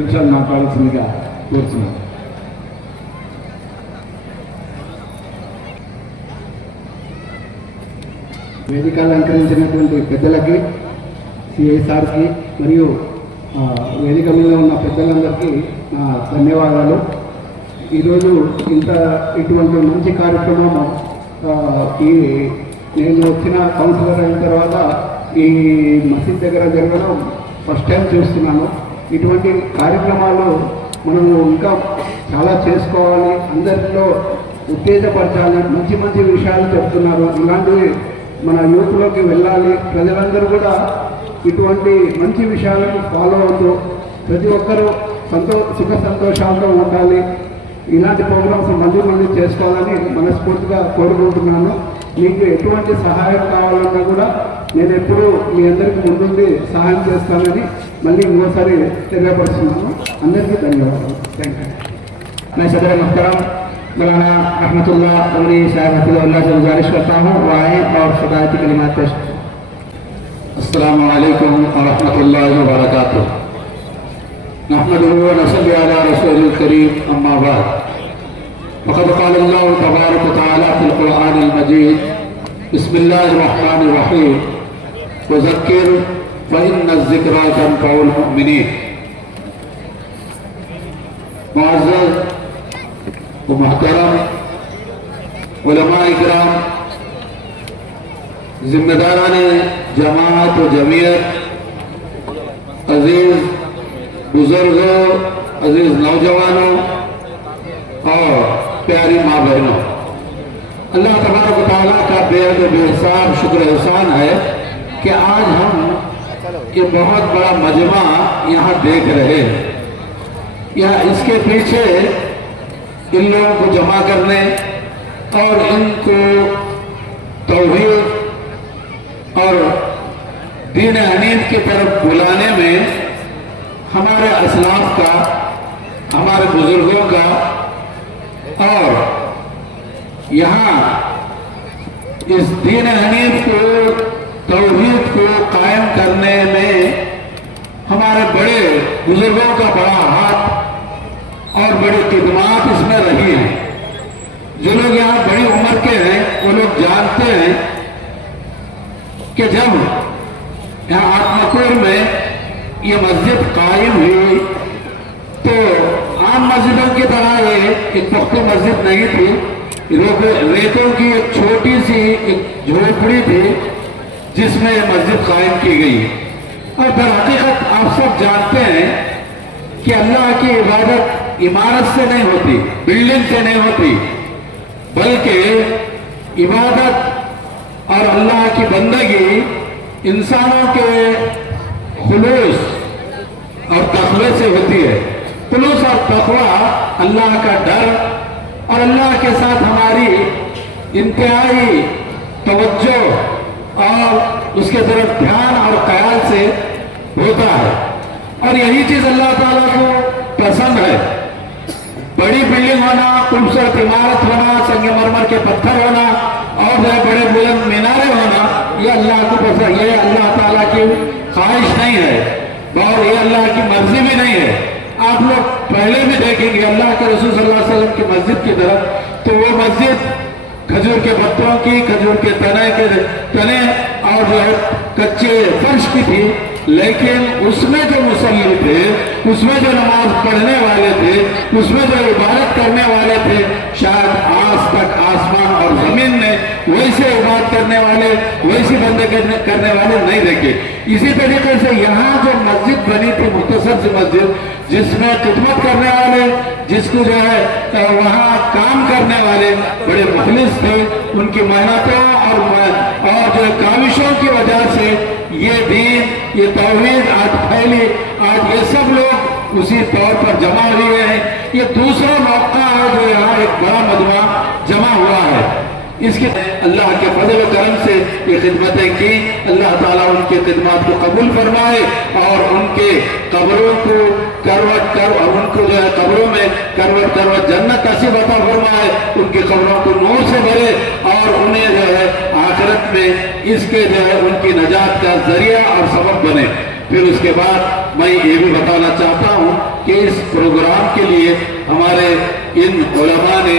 నిమిషాలు మాట్లాడాల్సిందిగా కోరుతున్నాను. వేదిక అలంకరించినటువంటి పెద్దలకి, సిఐసార్కి మరియు వేదిక మీద ఉన్న పెద్దలందరికీ నా ధన్యవాదాలు. ఈరోజు ఇటువంటి మంచి కార్యక్రమం నేను వచ్చిన కౌన్సిలర్ అయిన తర్వాత ఈ మసీద్ దగ్గర జరగడం ఫస్ట్ టైం చూస్తున్నాను. ఇటువంటి కార్యక్రమాలు మనం ఇంకా చాలా చేసుకోవాలి, అందరిలో ఉత్తేజపరచాలి. మంచి మంచి విషయాలు చెప్తున్నారు, ఇలాంటివి మన యూత్లోకి వెళ్ళాలి. ప్రజలందరూ కూడా ఇటువంటి మంచి విషయాలను ఫాలో అవుతూ ప్రతి ఒక్కరూ సుఖ సంతోషాలతో ఉండాలి. ఇలాంటి ప్రోగ్రామ్స్ మంది చేసుకోవాలని మనస్ఫూర్తిగా కోరుకుంటున్నాను. మీకు ఎటువంటి సహాయం కావాలన్నా కూడా నేను ఎప్పుడూ మీ అందరికీ ముందుండి సహాయం చేస్తానని మళ్ళీ ఇంకోసారి తెలియపరుస్తున్నాను. అందరికీ ధన్యవాదాలు. Thank you. मैं सदर मुहतरम मौलाना रहमतुल्लाह अमरी साहब हफिज़हुल्लाह से गुजारिश करता हूँ वो आए और सदायती कलिमात पेश। अस्सलामु अलैकुम व रहमतुल्लाहि व बरकातुहू। नहमदुहु व नसल्ली अला रसूलिल करीम, अम्मा बाद। फ़क़द क़ाल अल्लाहु तबारक व तआला फ़िल क़ुरआनिल मजीद, बिस्मिल्लाहिर रहमानिर रहीम, वज़क्किर फ़इन्नज़्ज़िक्रा तनफ़उल मुमिनीन। मुअज़्ज़ज़ व मुहतरम उलमाए किराम, जिम्मेदारान जमात व जमीयत, अजीज बुजुर्गों, अजीज नौजवानों और प्यारी माँ बहनों, अल्लाह तबारक व तआला का बेहद बेहिसाब शुक्र एहसान है कि आज हम ये बहुत बड़ा मजमा यहाँ देख रहे हैं। या इसके पीछे इन लोगों को जमा करने और इनको तौहीद और दीन हनीफ की तरफ बुलाने में हमारे असलाफ का, हमारे बुजुर्गों का, और यहाँ इस दीन हनीफ को, तौहीद को कायम करने में हमारे बड़े बुजुर्गों का बड़ा हाथ और बड़ी खिदमत इसमें रही है। जो लोग यहाँ बड़ी उम्र के हैं वो लोग जानते हैं कि जब यहाँ आत्मकूर में ये मस्जिद कायम हुई तो आम मस्जिदों की तरह ये एक पुख्ता मस्जिद नहीं थी। रेतों की एक छोटी सी एक झोपड़ी थी जिसमें मस्जिद कायम की गई। और दर हकीकत आप सब जानते हैं कि अल्लाह की इबादत इमारत से नहीं होती, बिल्डिंग से नहीं होती, बल्कि इबादत और अल्लाह की बंदगी इंसानों के खुलूस और तक़वा से होती है। खुलूस और तक़वा अल्लाह का डर और अल्लाह के साथ हमारी इंतहाई तवज्जो और उसके तरफ ध्यान और ख्याल से होता है। और यही चीज अल्लाह ताला को पसंद है। बड़ी बिल्डिंग होना, खूबसूरत इमारत होना, संगमरमर के पत्थर होना और बड़े बुलंद मीनारे होना, ये अल्लाह को पसंद, ये अल्लाह ताला की ख्वाहिश नहीं है और ये अल्लाह की मर्जी भी नहीं है। आप लोग पहले भी देखेंगे अल्लाह के रसूल सल्लल्लाहु अलैहि वसल्लम की मस्जिद की तरफ, तो वो मस्जिद खजूर के पत्तों की, खजूर के तने और जो है कच्चे फर्श की थी, लेकिन उसमें जो मुसल्ली थे, उसमें जो नमाज पढ़ने वाले थे, उसमें जो इबादत करने वाले थे, शायद आज तक आसमान और जमीन में वैसे इबादत करने वाले, वैसी बंदे करने वाले नहीं देखे। इसी तरीके से यहाँ जो मस्जिद बनी थी, मुख्तसर सी मस्जिद, जिसमें खिदमत करने वाले, जिसको जो है वहाँ काम करने वाले बड़े मुखलिस थे, उनकी मेहनतों और जो काविशों की वजह से ये दीन, ये तौहीद आज फैली। आज ये सब लोग उसी तौर पर जमा हुए हैं। ये दूसरा मौका है जो यहाँ एक बड़ा मजमा जमा हुआ है। इसके अल्लाह के फजल करम से ये खिदमतें की। अल्लाह ताला उनके खिदमत को कबूल फरमाए और उनके कब्रों को करवट कर और उनको जो है कब्रों में करवट जन्नत नसीब अता फरमाए, उनकी कब्रों को नूर से भरे और उन्हें जो है आखिरत में इसके जो है उनकी नजात का जरिया और सबब बने। फिर उसके बाद मैं ये भी बताना चाहता हूँ कि इन उलमा ने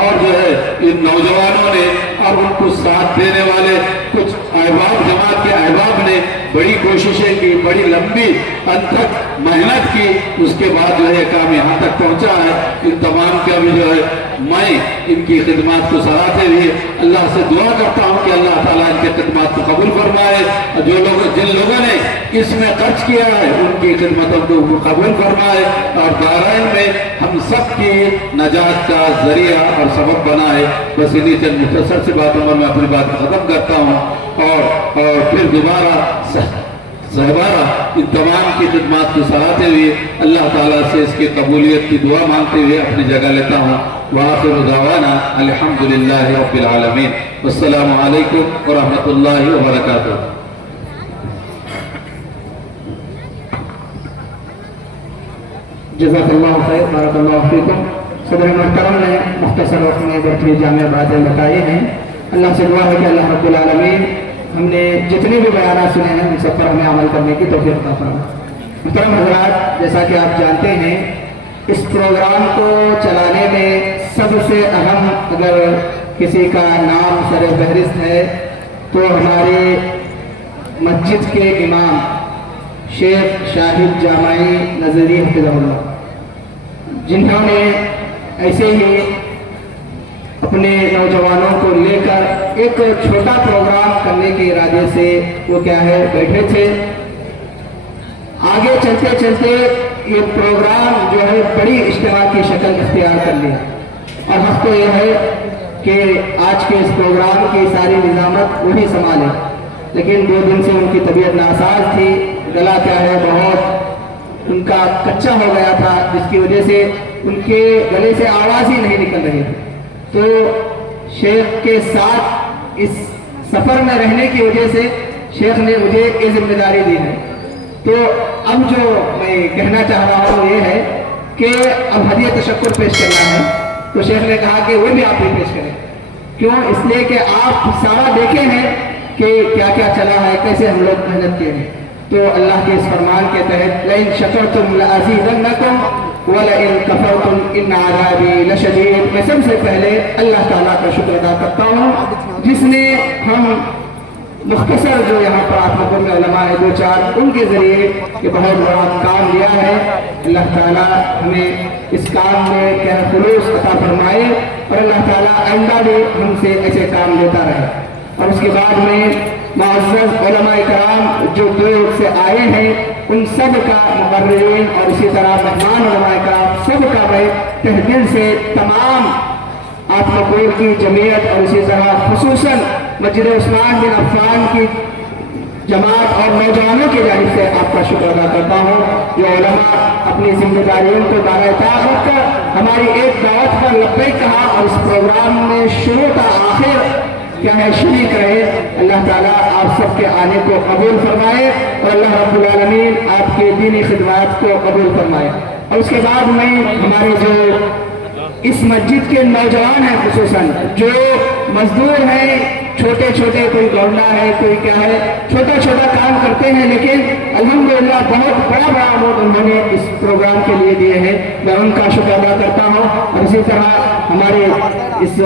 और जो है इन नौजवानों ने और उनको साथ देने वाले कुछ अहबाब, जमात के अहबाब ने बड़ी कोशिशें की, बड़ी लंबी अथक मेहनत की, उसके बाद जो है काम यहाँ तक पहुँचा है। इन तमाम का भी जो है मैं इनकी खिदमत को सराहते हुए अल्लाह से दुआ करता हूँ कि अल्लाह ताला इनके खिदमत को कबूल फरमाए। जिन लोगों ने इसमें खर्च किया है उनकी खिदमतों को कबूल फरमाए और दायरे में हम सब की नजात का जरिया और सबब बनाए। बस इन्हीं चंद मुख्तसर सी बातों में मैं अपनी बात खत्म करता हूँ और फिर दोबारा सहबारा इन तमाम की खिदमत को सराहते हुए अल्लाह ताला से इसकी कबूलियत की दुआ मांगते हुए अपनी जगह लेता हूँ। वाखिरु दावाना अल्हम्दुलिल्लाहि रब्बिल आलमीन। वस्सलामु अलैकुम व रहमतुल्लाहि व बरकातुहू। जज़ाकल्लाहु खैर, बारकल्लाहु फीकुम। सदर मुहतरम ने मुख्तसर वक्त में बड़ी जामिया बातें बताई हैं। अल्लाह से दुआ है कि अल्लाह रब्बुल आलमीन हमने जितने भी बयान सुने हैं उन सब पर हमें अमल करने की तौफीक अता फरमाए। मुहतरम हज़रात, जैसा कि आप जानते हैं इस प्रोग्राम को चलाने में सबसे अहम अगर किसी का नाम सर फहरिस्त है तो हमारे मस्जिद के इमाम शेख शाहिद जामाई नज़री हफ़िज़हुल्लाह, जिन्होंने ऐसे ही अपने नौजवानों को लेकर एक छोटा प्रोग्राम करने के इरादे से वो क्या है बैठे थे। आगे चलते चलते ये प्रोग्राम जो है बड़ी इज्तिमा की शक्ल इख्तियार कर लिया और हक़ तो यह है कि आज के इस प्रोग्राम की सारी निज़ामत वही संभाले, लेकिन 2 दिन से उनकी तबीयत नासाज थी, गला क्या है बहुत उनका कच्चा हो गया था, जिसकी वजह से उनके गले से आवाज़ ही नहीं निकल रही थी। तो शेख के साथ इस सफ़र में रहने की वजह से शेख ने मुझे ये जिम्मेदारी दी है। तो अब जो मैं कहना चाह रहा हूँ ये है कि अब हदिया तशक्कुर पेश करना है, तो शेख ने कहा कि वो भी आप ही पेश करें। क्यों? इसलिए कि आप सारा देखे हैं कि क्या क्या चला है, कैसे हम लोग मेहनत किए हैं। तो अल्लाह के इस फरमान के तहत लइन शकरतुम लअज़ीदन्नकुम वलइन कफरतुम इन्न अज़ाबी लशदीद। मैं सबसे पहले अल्लाह ताला का शुक्र अदा करता हूँ जिसने हम मुख्तसर जो यहाँ पर आप लोगों में उलमा है 2-4 उनके ज़रिए ये बहुत बड़ा काम दिया है। अल्लाह ताला हमें इस काम में क्या खुलूस अता फरमाए और अल्लाह ताला आइंदा भी हमसे ऐसे काम देता रहे। और उसके बाद में मुअज़्ज़ज़ उलमा इकराम जो दूर से आए हैं उन सब का मुक़र्रिरीन और इसी तरह मेहमान उलमा इकराम सब का मैं तहे दिल से तमाम आप लोगों की जमीयत और इसी तरह खुसूसन मस्जिद उस्मान बिन अफ़्फ़ान की जमात और नौजवानों की जानिब से आपका शुक्र अदा करता हूँ। ये उलमा अपनी जिम्मेदारियों को दायरे-ए-इत्ताअत रखकर हमारी एक दावत पर लब्बैक कहा और इस प्रोग्राम में शुरू का आखिर क्या है शरीक रहे। अल्लाह ताला आप सबके आने को कबूल फरमाए और अल्लाह रब्बुल आलमीन आपके दीनी खिदमत को कबूल फरमाए। और उसके बाद में हमारे जो इस मस्जिद के नौजवान हैं, खुसूसन जो मजदूर हैं, छोटे छोटे, कोई गौंडा है, कोई क्या है, छोटा छोटा काम करते हैं, लेकिन अल्हम्दुलिल्लाह बहुत बड़ा बड़ा अमाउंट उन्होंने इस प्रोग्राम के लिए दिए हैं। मैं उनका शुक्र अदा करता हूँ। और इसी तरह हमारे इस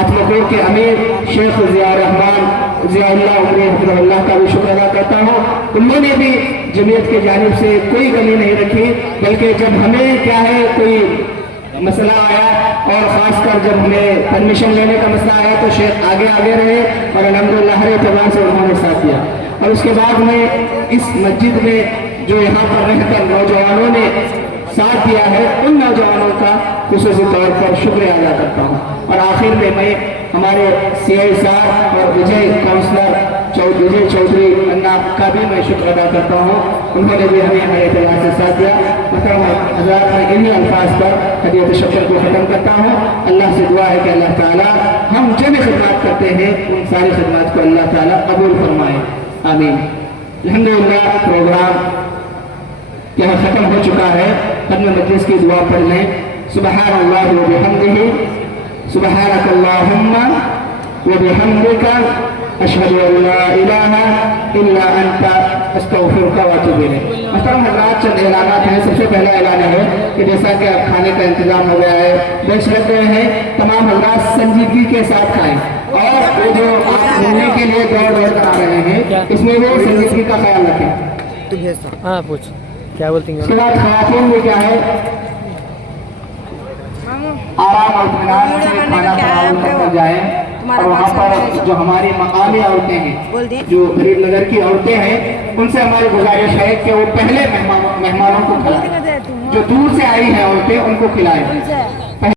आत्मकोर के अमीर शेख ज़ियाउल्लाह उमरी हफ़िज़हुल्लाह का भी शुक्र अदा करता हूँ। उन्होंने भी जमीयत की जानिब से कोई कमी नहीं रखी, बल्कि जब हमें क्या है कोई मसला आया और ख़ासकर जब हमें परमिशन लेने का मसला आया तो शेख आगे रहे और अल्हम्दुलिल्लाह हर एतबार से उन्होंने साथ दिया। और उसके बाद में इस मस्जिद में जो यहाँ पर रहकर नौजवानों ने साथ दिया है उन नौजवानों का खुसूसी तौर पर शुक्रिया अदा करता हूँ। और आखिर में मैं हमारे CI साहब और विजय काउंसलर विजय चौधरी अन्ना का भी मैं शुक्र अदा करता हूँ। उन्होंने भी हमें हमारे एतबार से साथ दिया। हज़रात मैं इन्हीं अल्फाज पर हदीयत शक्र को ख़त्म करता हूँ। अल्लाह से दुआ है कि अल्लाह ताला हम जो भी खिदमत करते हैं उन सारी खिदमत को अल्लाह ताला कबूल फरमाए, आमीन। अल्हम्दुलिल्लाह प्रोग्राम यहाँ ख़त्म हो चुका है। ख़त्म मजलिस की दुआ पढ़ लें। सुब्हानल्लाह व बिहम्दिही सुब्हानकल्लाहुम्मा व बिहम्दिका अशहदु अन ला इलाहा इल्ला अंता अस्तग़फिरुका नस्तगफिरुका व अतूबु इलैक। मुहतरम हज़रात, चंद ऐलानात हैं। सबसे पहला ऐलान है कि जैसा कि अब खाने का इंतजाम हो गया है, देश रख गए हैं, तमाम हज़रात संजीदगी के साथ खाएं और वो जो आप घूमने के लिए दौड़ दौड़ कर आ रहे हैं, इसमें वो संजीदगी का ख्याल रखें। हाँ पूछ, क्या बोलती हैं? उसके बाद खवातीन में क्या है, आराम और इत्मीनान से खाना तनावुल करकर जाएं और वहाँ पर जो हमारी मकामी औरतें हैं, जो गरीब नगर की औरतें हैं, उनसे हमारी गुजारिश है कि वो पहले मेहमानों को खिलाएं। जो दूर से आई हैं औरतें, उनको खिलाएं।